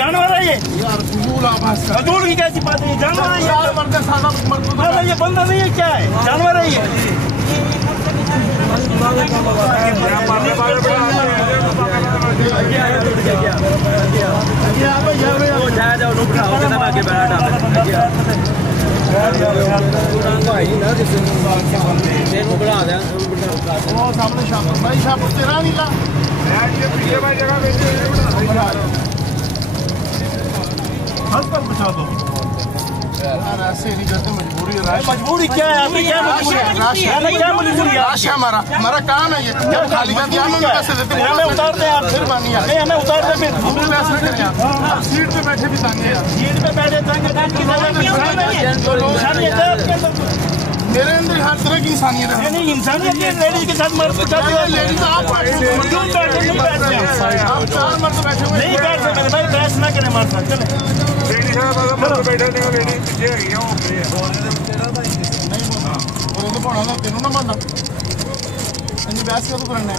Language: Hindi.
जानवर है ये यार फजूल की कैसी बात है? जानवर है यार मरते सादा ये बंदा नहीं है, क्या है? जानवर है ये। सामने शाम तेरा नहीं था बचा दो यार, ऐसे नहीं करते। मजबूरी है। मजबूरी क्या है? आपकी क्या मजबूरी है? क्या मजबूरी है? राशि हमारा काम है ये। जब खाली कर दिया हमें पैसे देते हैं। हमें उतार दे आप, फिर बानी यार। नहीं हमें उतार दे फिर। हम पैसे नहीं करें आप। सीट पे बैठे भी तांगे यार। सीट पे बैठे मेरे अंदर हर तरह की इंसानियत है। नहीं इंसानियत है। लेडीज के साथ मर्द लेडीज आप क्यों बैठे? नहीं बैठते आप 4 मर्द बैठे हुए नहीं बैठ सकते भाई, बहस ना करें हमारे साथ। तेनू ना मानना बहस कदों करना है?